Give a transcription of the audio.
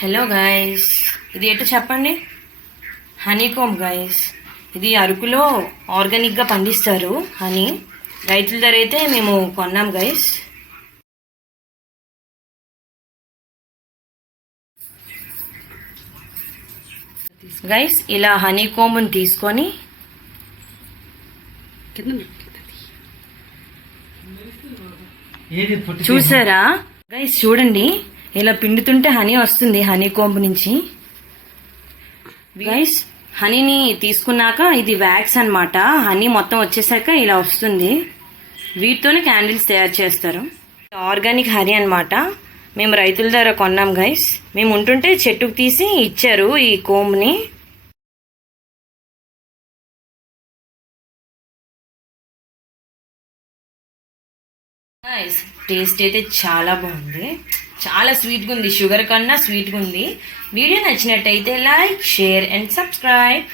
Hello guys, ఇది ఏంటో చెప్పండి. హనీకోమ్ గైస్, ఇది అరకులో ఆర్గానిక్గా పండిస్తారు హనీ. రైతుల దగ్గర అయితే మేము కొన్నాం గైస్. గైస్ ఇలా హనీకోమ్ని తీసుకొని చూసారా గైస్, చూడండి ఇలా పిండుతుంటే హనీ వస్తుంది హనీ కోంబ్ నుంచి. గైస్ హనీని తీసుకున్నాక ఇది వ్యాక్స్ అన్నమాట. హనీ మొత్తం వచ్చేసాక ఇలా వస్తుంది. వీటితోనే క్యాండిల్స్ తయారు చేస్తారు. ఆర్గానిక్ హనీ అన్నమాట. మేము రైతుల దగ్గర కొన్నాం గైస్. మేము ఉంటుంటే చెట్టుకు తీసి ఇచ్చారు ఈ కోంబ్ని. టేస్ట్ అయితే చాలా బాగుంది, చాలా స్వీట్గా ఉంది. షుగర్ కన్నా స్వీట్గా ఉంది. వీడియో నచ్చినట్టయితే లైక్, షేర్ అండ్ సబ్స్క్రైబ్.